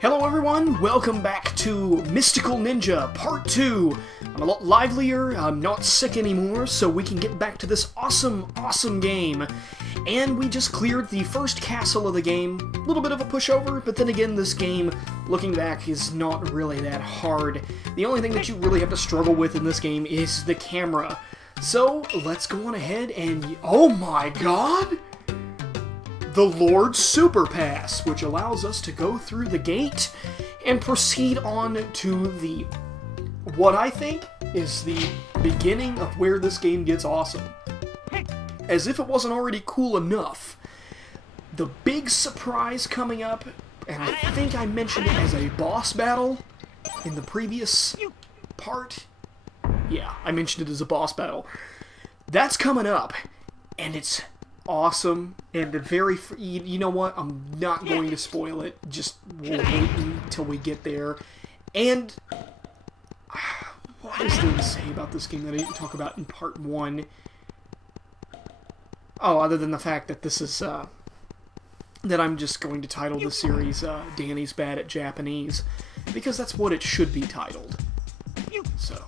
Hello everyone, welcome back to Mystical Ninja Part 2. I'm a lot livelier, I'm not sick anymore, so we can get back to this awesome game. And we just cleared the first castle of the game. A little bit of a pushover, but then again, this game, looking back, is not really that hard. The only thing that you really have to struggle with in this game is the camera. So, let's go on ahead and... Oh my god! The Lord Super Pass, which allows us to go through the gate and proceed on to the, what I think is the beginning of where this game gets awesome. As if it wasn't already cool enough, the big surprise coming up, and I think I mentioned it as a boss battle in the previous part. Yeah, I mentioned it as a boss battle. That's coming up, and it's awesome, and you know what, I'm not going to spoil it, just we'll wait until we get there. And what is there to say about this game that I didn't talk about in part 1? Oh, other than the fact that this is, that I'm just going to title the series, Danny's Bad at Japanese, because that's what it should be titled. So,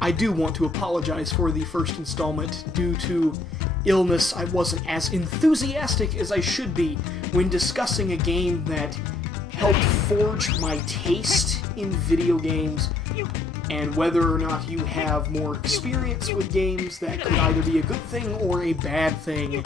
I do want to apologize for the first installment. Due to illness, I wasn't as enthusiastic as I should be when discussing a game that helped forge my taste in video games, and whether or not you have more experience with games, that could either be a good thing or a bad thing.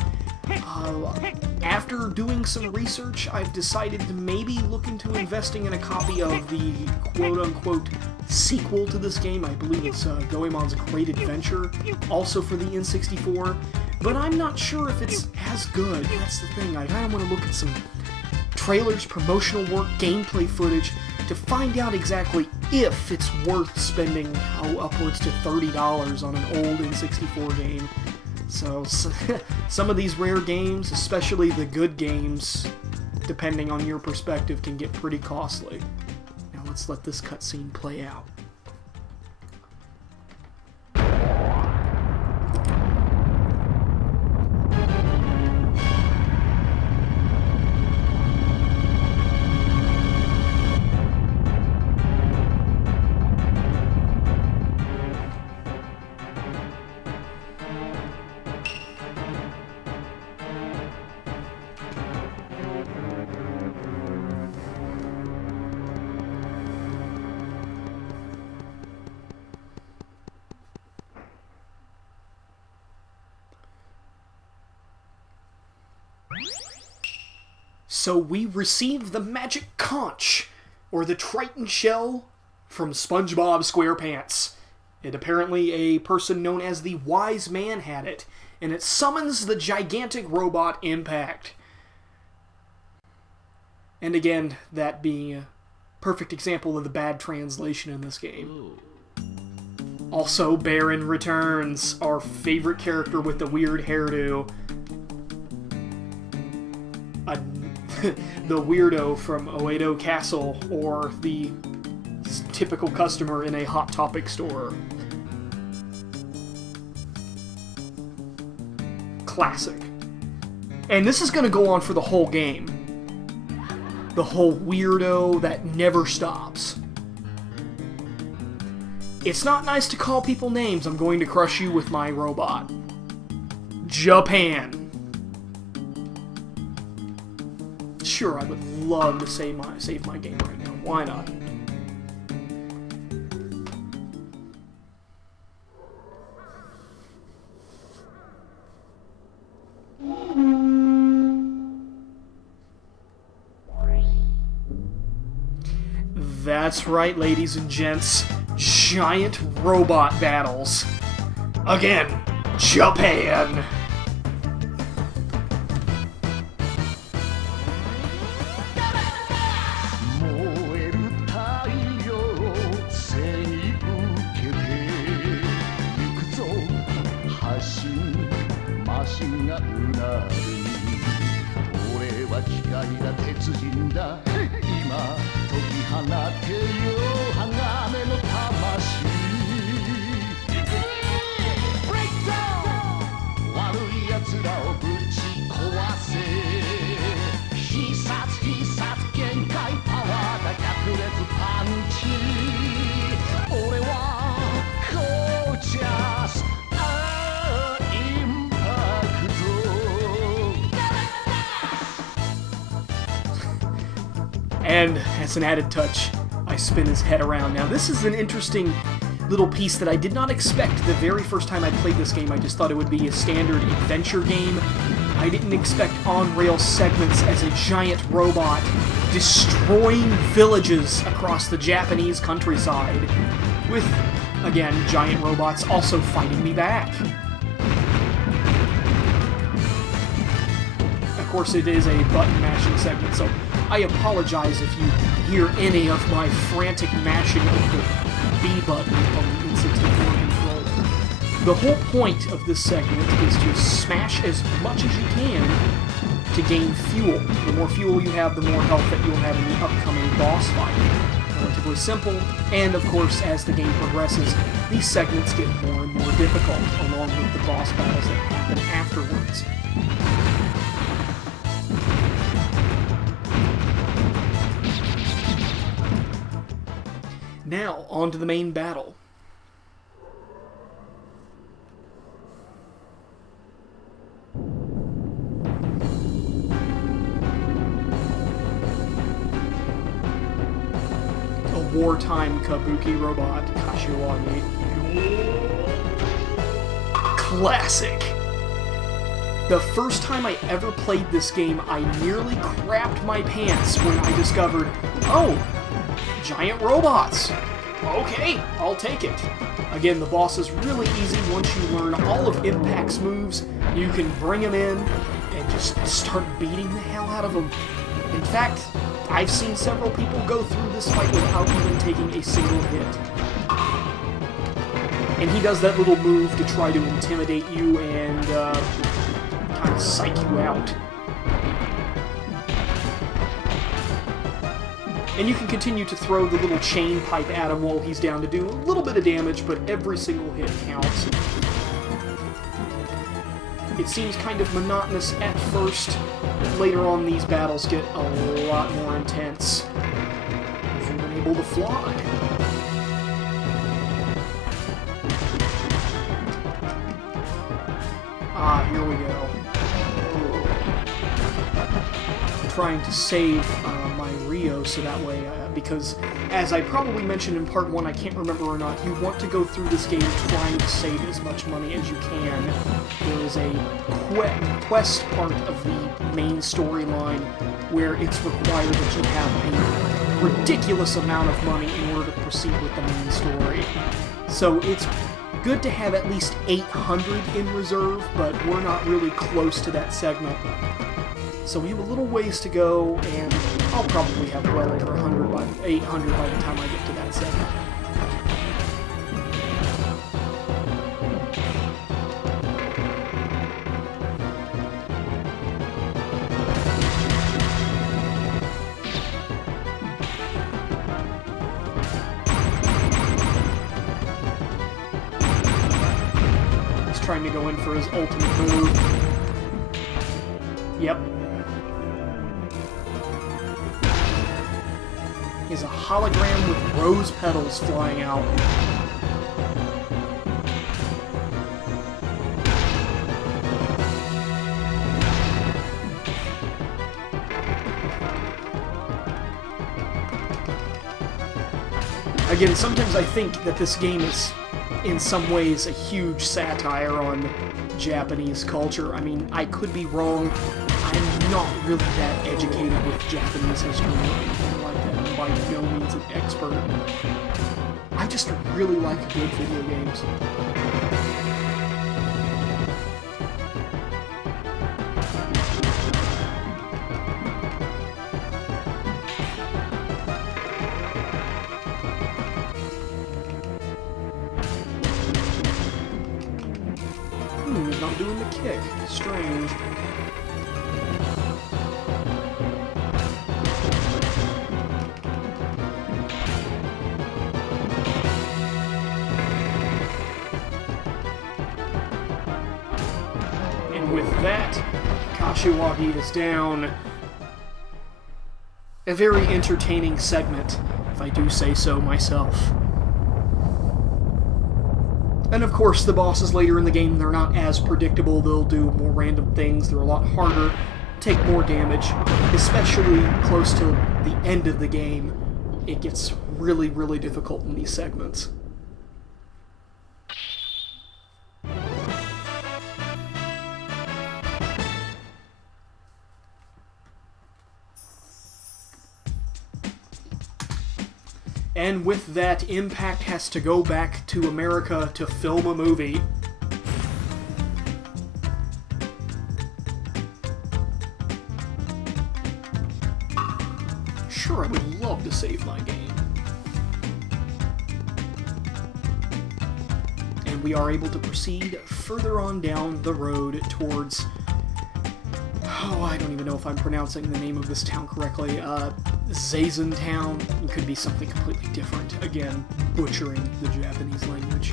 After doing some research, I've decided to maybe look into investing in a copy of the quote-unquote sequel to this game. I believe it's Goemon's Great Adventure, also for the N64, but I'm not sure if it's as good. That's the thing. I kind of want to look at some trailers, promotional work, gameplay footage, to find out exactly if it's worth spending upwards to $30 on an old N64 game. So, some of these rare games, especially the good games, depending on your perspective, can get pretty costly. Now let's let this cutscene play out. So we receive the magic conch, or the Triton shell, from SpongeBob SquarePants. And apparently a person known as the Wise Man had it, and it summons the gigantic robot Impact. And again, that being a perfect example of the bad translation in this game. Also, Baron returns, our favorite character with the weird hairdo. The weirdo from Oedo Castle, or the typical customer in a Hot Topic store. Classic. And this is going to go on for the whole game. The whole weirdo that never stops. It's not nice to call people names. I'm going to crush you with my robot. Japan. Sure, I would love to save my game right now. Why not? That's right, ladies and gents. Giant robot battles. Again, Japan. And as an added touch, I spin his head around. Now this is an interesting little piece that I did not expect the very first time I played this game. I just thought it would be a standard adventure game. I didn't expect on-rail segments as a giant robot destroying villages across the Japanese countryside, with, again, giant robots also fighting me back. Of course, it is a button-mashing segment, so I apologize if you hear any of my frantic mashing of the B button on the N64 controller. The whole point of this segment is to smash as much as you can to gain fuel. The more fuel you have, the more health that you'll have in the upcoming boss fight. Relatively simple, and of course, as the game progresses, these segments get more and more difficult, along with the boss battles that happen afterwards. Now, on to the main battle. A wartime kabuki robot, Kashiwagi. Classic! The first time I ever played this game, I nearly crapped my pants when I discovered, oh, giant robots. Okay, I'll take it. Again, the boss is really easy once you learn all of Impact's moves. You can bring him in and just start beating the hell out of him. In fact, I've seen several people go through this fight without even taking a single hit. And he does that little move to try to intimidate you and kind of psych you out. And you can continue to throw the little chain pipe at him while he's down to do a little bit of damage, but every single hit counts. It seems kind of monotonous at first, but later on these battles get a lot more intense. You've been able to fly. Ah, here we go. I'm trying to save my Rio so that way, because as I probably mentioned in part 1, I can't remember or not, you want to go through this game trying to save as much money as you can. There is a quest part of the main storyline where it's required that you have a ridiculous amount of money in order to proceed with the main story. So it's good to have at least 800 in reserve, but we're not really close to that segment. So we have a little ways to go, and I'll probably have well over 800 by the time I get to that segment. He's trying to go in for his ultimate move. Yep. Is a hologram with rose petals flying out. Again, sometimes I think that this game is, in some ways, a huge satire on Japanese culture. I mean, I could be wrong. I'm not really that educated with Japanese history or anything like that. I'm by no means an expert. I just really like good video games. He's not doing the kick. Strange. With that, Kashiwagi is down. A very entertaining segment, if I do say so myself. And of course, the bosses later in the game, they're not as predictable. They'll do more random things. They're a lot harder, take more damage, especially close to the end of the game, it gets really, really difficult in these segments. And with that, Impact has to go back to America to film a movie. Sure, I would love to save my game. And we are able to proceed further on down the road towards... Oh, I don't even know if I'm pronouncing the name of this town correctly. Zazentown. It could be something completely different. Again, butchering the Japanese language.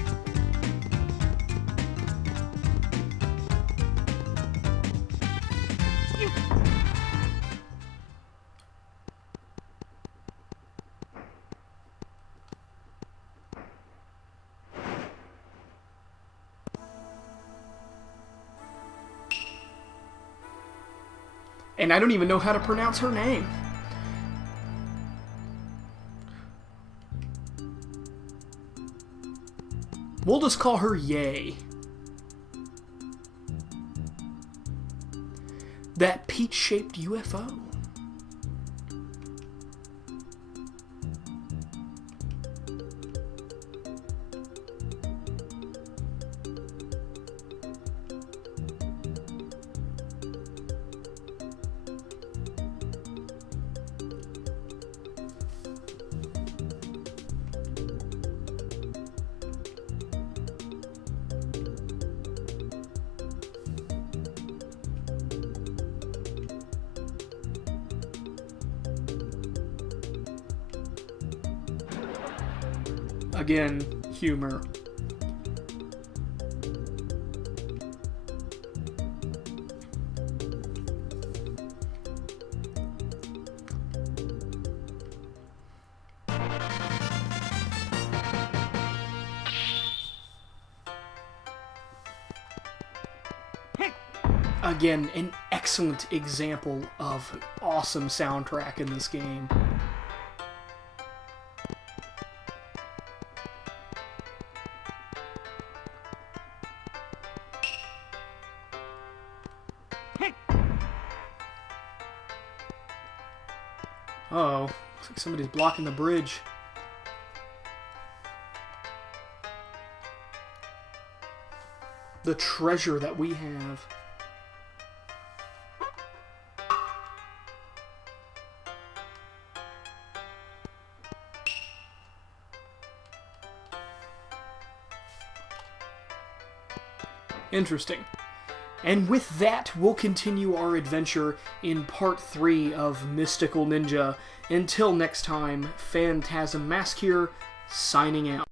And I don't even know how to pronounce her name. We'll just call her Yay. That peach-shaped UFO. Again, humor. Again, an excellent example of awesome soundtrack in this game. Uh-oh, looks like somebody's blocking the bridge. The treasure that we have. Interesting. And with that, we'll continue our adventure in Part 3 of Mystical Ninja. Until next time, Phantasm Mask here, signing out.